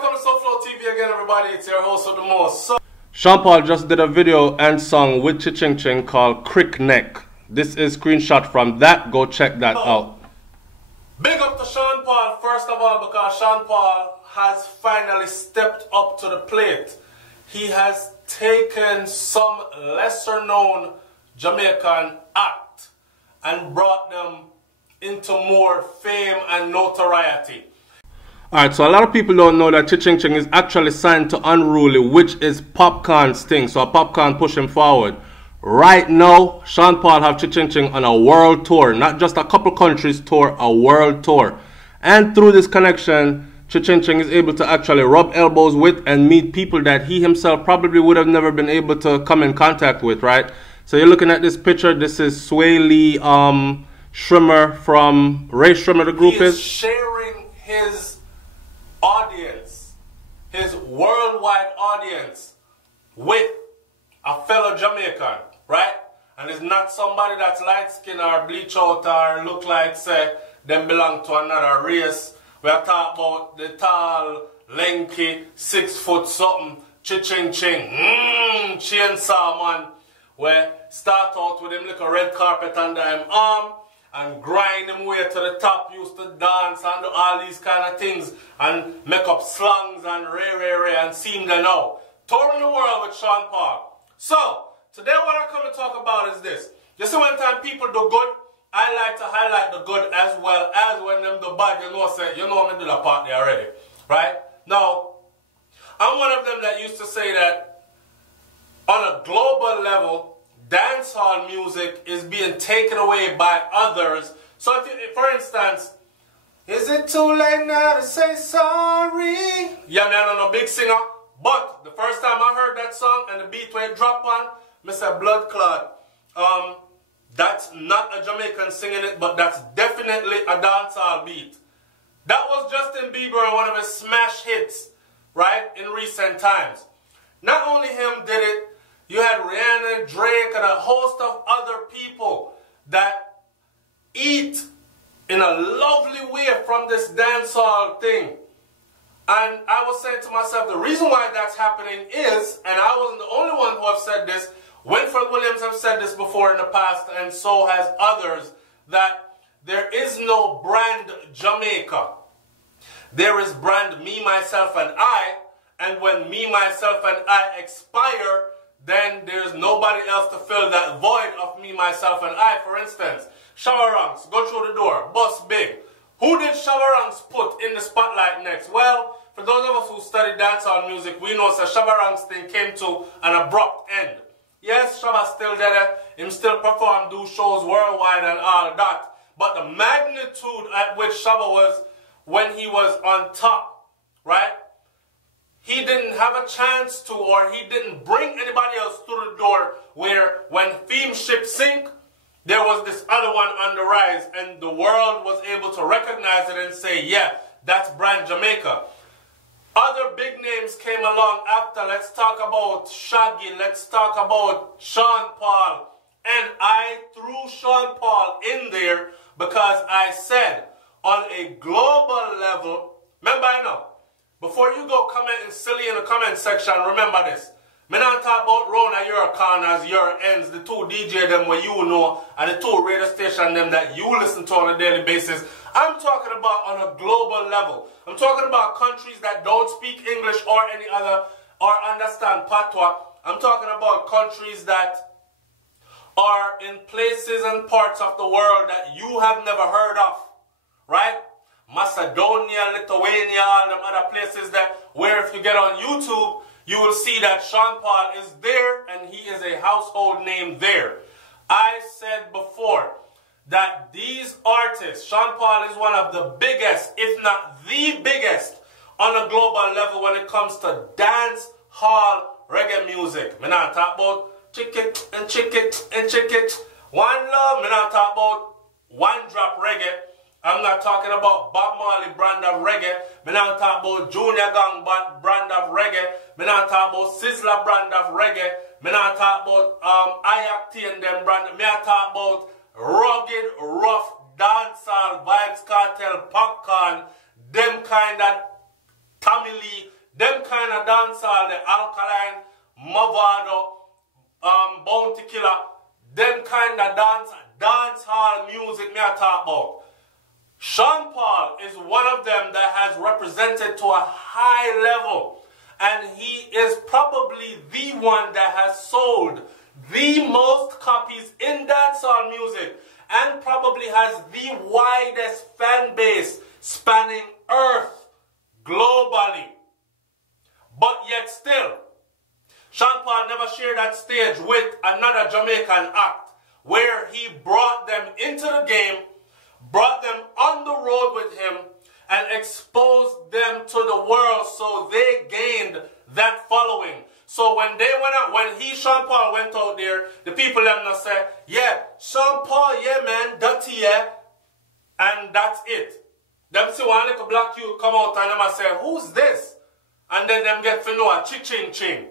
Welcome to SouFLoTV again, everybody. It's your host with the most. Sean Paul just did a video and song with CHING called Crick Neck. This is screenshot from that. Go check that out. Big up to Sean Paul, first of all, because Sean Paul has finally stepped up to the plate. He has taken some lesser known Jamaican act and brought them into more fame and notoriety. Alright, so a lot of people don't know that CHING is actually signed to Unruly, which is Popcorn's thing. So Popcorn push him forward. Right now, Sean Paul have CHING on a world tour. Not just a couple countries tour, a world tour. And through this connection, CHING is able to actually rub elbows with and meet people that he himself probably would have never been able to come in contact with, right? So you're looking at this picture. This is Sway Lee Shrimmer from Ray Shrimmer, the group is sharing his audience, his worldwide audience, with a fellow Jamaican, right? And it's not somebody that's light skinned or bleach out or look like, say, them belong to another race. We are talking about the tall, lanky, 6 foot something, CHING, chainsaw man, where start out with him like a red carpet under him arm, and grind him way to the top, used to dance and do all these kind of things, and make up slangs and ray, and seem to know. Touring the world with Sean Paul. So, today what I come to talk about is this. You see, when time people do good, I like to highlight the good as well as when them do bad, you know me do the part there already. Right? Now, I'm one of them that used to say that on a global level, dancehall music is being taken away by others. So if for instance, is it too late now to say sorry? Yeah, man, I'm no big singer, but the first time I heard that song and the beat where it dropped on, I said blood clot. That's not a Jamaican singing it, but that's definitely a dancehall beat. That was Justin Bieber and one of his smash hits, right, in recent times. Not only him did it, you had Rihanna, Drake, and a host of other people that eat in a lovely way from this dancehall thing. And I was saying to myself, the reason why that's happening is, and I wasn't the only one who have said this, Winfred Williams have said this before in the past, and so has others, that there is no brand Jamaica. There is brand me, myself, and I, and when me, myself, and I expire, then there's nobody else to fill that void of me, myself, and I. For instance, Shabba Ranks, go through the door, bust big. Who did Shabba Ranks put in the spotlight next? Well, for those of us who study dancehall music, we know that Shabba Ranks thing came to an abrupt end. Yes, Shabba's still there, him still perform, do shows worldwide and all that. But the magnitude at which Shabba was when he was on top, right? He didn't have a chance to, or he didn't bring anybody else through the door, where when theme ship sink, there was this other one on the rise, and the world was able to recognize it and say, yeah, that's brand Jamaica. Other big names came along after. Let's talk about Shaggy, let's talk about Sean Paul. And I threw Sean Paul in there because I said, on a global level, remember I know, before you go commenting silly in the comment section, remember this. Me not talk about Rona, your corners, your ends, the two DJ them where you know, and the two radio station them that you listen to on a daily basis. I'm talking about on a global level. I'm talking about countries that don't speak English or any other, or understand Patois. I'm talking about countries that are in places and parts of the world that you have never heard of, right? Macedonia, Lithuania, all them other places that where if you get on YouTube, you will see that Sean Paul is there and he is a household name there. I said before that these artists, Sean Paul is one of the biggest, if not the biggest, on a global level when it comes to dance hall reggae music. Me not talk about chick it and chick it and chick it. One love, me not talk about one drop reggae. I'm not talking about Bob Marley brand of reggae. Me not talk about Junior Gang brand of reggae. Me not talk about Sizzla brand of reggae. Me not talk about IACT and them brand. Me not talk about rugged, rough, dancehall, Vibes Cartel, Popcorn, them kind of Tommy Lee, them kind of dancehall, the Alkaline, Mavado, Bounty Killer, them kind of dancehall music me I talk about. Sean Paul is one of them that has represented to a high level, and he is probably the one that has sold the most copies in dancehall music and probably has the widest fan base spanning earth globally. But yet still, Sean Paul never shared that stage with another Jamaican act where he brought them into the game, brought them on the road with him, and exposed them to the world so they gained that following. So when they went out, when Sean Paul went out there, the people them not say, yeah, Sean Paul, yeah man, dirty, yeah, and that's it. Them see one little black youth come out and them say, who's this? And then them get to know a ching.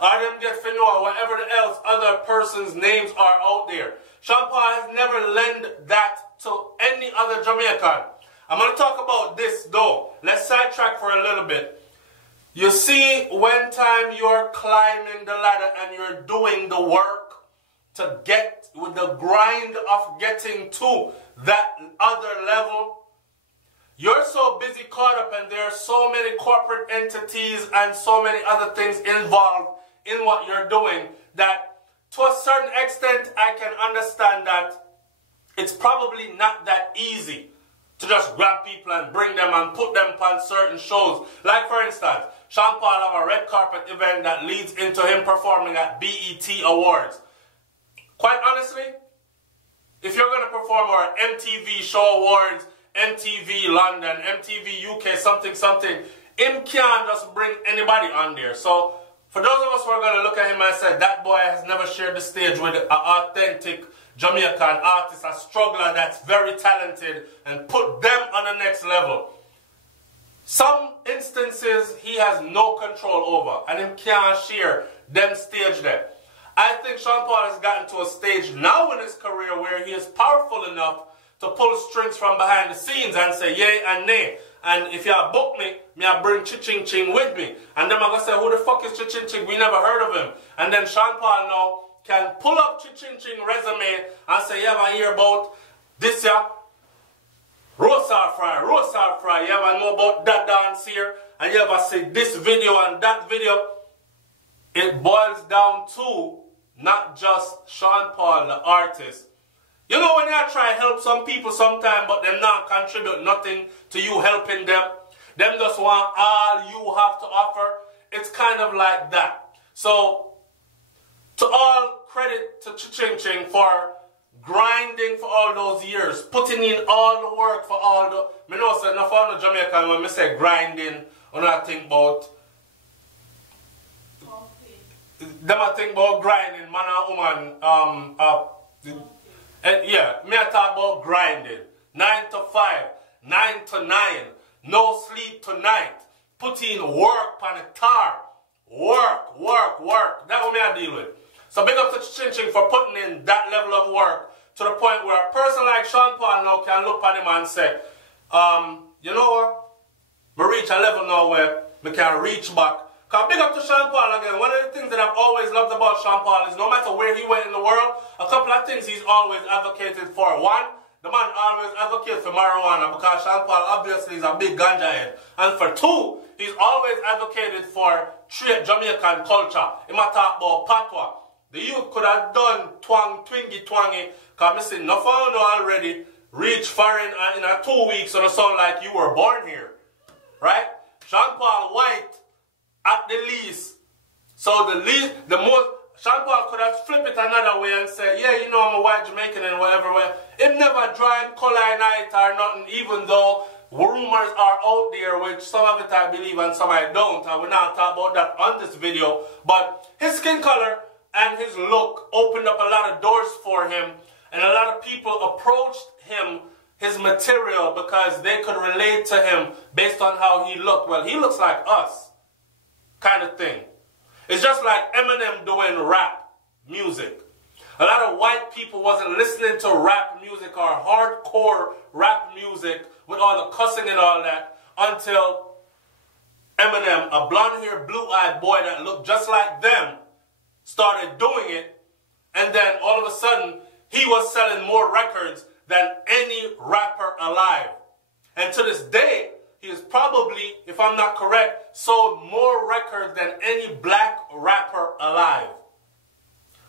Or them get to know whatever else other person's names are out there. Sean Paul has never lent that to any other Jamaican. I'm going to talk about this though. Let's sidetrack for a little bit. You see, when time you're climbing the ladder and you're doing the work to get with the grind of getting to that other level, you're so busy caught up and there are so many corporate entities and so many other things involved in what you're doing that to a certain extent I can understand that it's probably not that easy to just grab people and bring them and put them on certain shows. Like for instance, Sean Paul have a red carpet event that leads into him performing at BET Awards. Quite honestly, if you're going to perform or MTV Show Awards, MTV London, MTV UK, something, him can't just bring anybody on there. So for those of us who are going to look at him and say, that boy has never shared the stage with an authentic Jamaican artist, a struggler that's very talented, and put them on the next level. Some instances he has no control over, and him can't share them stage there. I think Sean Paul has gotten to a stage now in his career where he is powerful enough to pull strings from behind the scenes and say yay and nay. And if you book me, I bring Ching with me. And then I'm going to say, who the fuck is Ching? We never heard of him. And then Sean Paul now can pull up Ching resume and say, you ever hear about this year? Roastal fry. You ever know about that dance here? And you ever see this video and that video? It boils down to not just Sean Paul, the artist. You know when you try to help some people sometime, but them not contribute nothing to you helping them? Them just want all you have to offer. It's kind of like that. So, to all credit to Ching for grinding for all those years, putting in all the work for all the... I know say enough of the Jamaican when I say grinding, when I think about... Them I think about grinding, man and woman, yeah, me I talk about grinding. 9 to 5, 9 to 9, no sleep tonight. Put in work on the tar. Work. That's what me I deal with. So big up to Ching for putting in that level of work to the point where a person like Sean Paul now can look at him and say, you know what? Me reach a level now where me can reach back. Cause big up to Sean Paul again. One of the things that I've always loved about Sean Paul is no matter where he went in the world, a couple of things he's always advocated for. One, the man always advocates for marijuana because Sean Paul obviously is a big ganja head. And for two, he's always advocated for straight Jamaican culture. He might talk about patois. The youth could have done twingy, cause me see enough of you already reach foreign in a 2 weeks and it sound like you were born here. Right? Sean Paul white at the least. So the most, Sean Paul could have flipped it another way and say, yeah, you know I'm a white Jamaican and whatever. It never dry and color night or nothing, even though rumors are out there, which some of it I believe and some I don't. I will not talk about that on this video. But his skin color and his look opened up a lot of doors for him. And a lot of people approached him, his material, because they could relate to him based on how he looked. Well, he looks like us. Kind of thing. It's just like Eminem doing rap music. A lot of white people wasn't listening to rap music or hardcore rap music with all the cussing and all that until Eminem, a blonde-haired, blue-eyed boy that looked just like them, started doing it, and then all of a sudden, he was selling more records than any rapper alive. And to this day, he is probably, if I'm not correct, sold more records than any black rapper alive.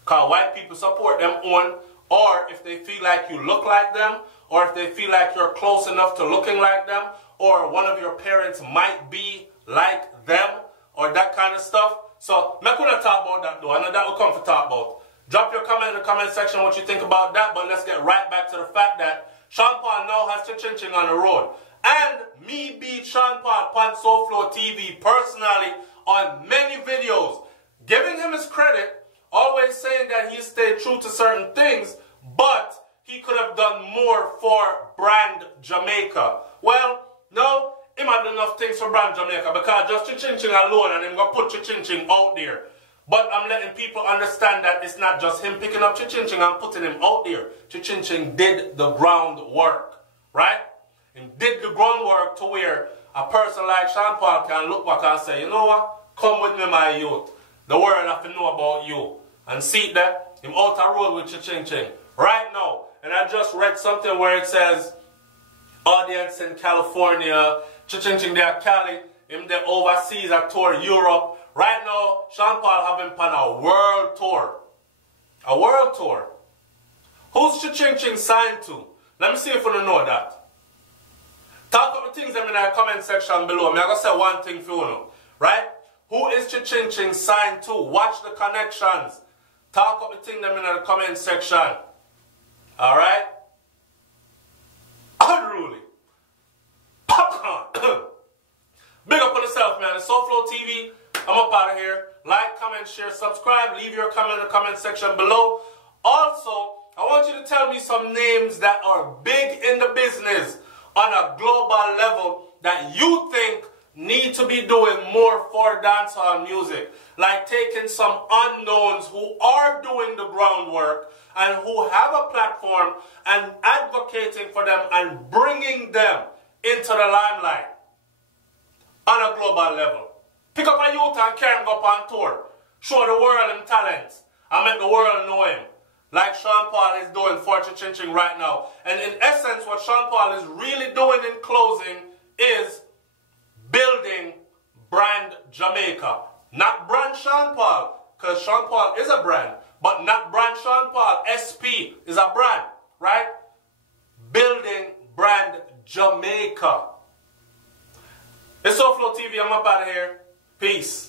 Because white people support them on, or if they feel like you look like them, or if they feel like you're close enough to looking like them, or one of your parents might be like them, or that kind of stuff. So, I'm not going to talk about that though. I know that will come to talk about. Drop your comment in the comment section what you think about that, but let's get right back to the fact that Sean Paul now has CHING on the road. And me beat Sean Paul on SouFLoTV personally on many videos, giving him his credit, always saying that he stayed true to certain things, but he could have done more for brand Jamaica. Well, no, he might do enough things for brand Jamaica because just CHING alone and him going to put CHING out there. But I'm letting people understand that it's not just him picking up CHING and putting him out there. CHING did the groundwork, right? He did the groundwork to where a person like Sean Paul can look back and say, you know what? Come with me, my youth. The world have to know about you. And see that? Him out the road with CHING right now. And I just read something where it says, audience in California, CHING there Cali, him there overseas, I tour Europe. Right now, Sean Paul have been on a world tour. A world tour. Who's CHING signed to? Let me see if you don't know that. Talk about the things in the comment section below. I'm going to say one thing for you know. Right? Who is CHING signed to? Watch the connections. Talk about the things in the comment section. Alright? Unruly. Popcorn. Big up on yourself, man. It's SouFLoTV. I'm up out of here. Like, comment, share, subscribe. Leave your comment in the comment section below. Also, I want you to tell me some names that are big in the business on a global level that you think need to be doing more for dancehall music. Like taking some unknowns who are doing the groundwork and who have a platform and advocating for them and bringing them into the limelight on a global level. Pick up a youth and carry him up on tour. Show the world him talents and make the world know him. Like Sean Paul is doing for CHING right now. And in essence, what Sean Paul is really doing in closing is building brand Jamaica. Not brand Sean Paul, because Sean Paul is a brand, but not brand Sean Paul. SP is a brand, right? Building brand Jamaica. It's SouFLoTV. I'm up out of here. Peace.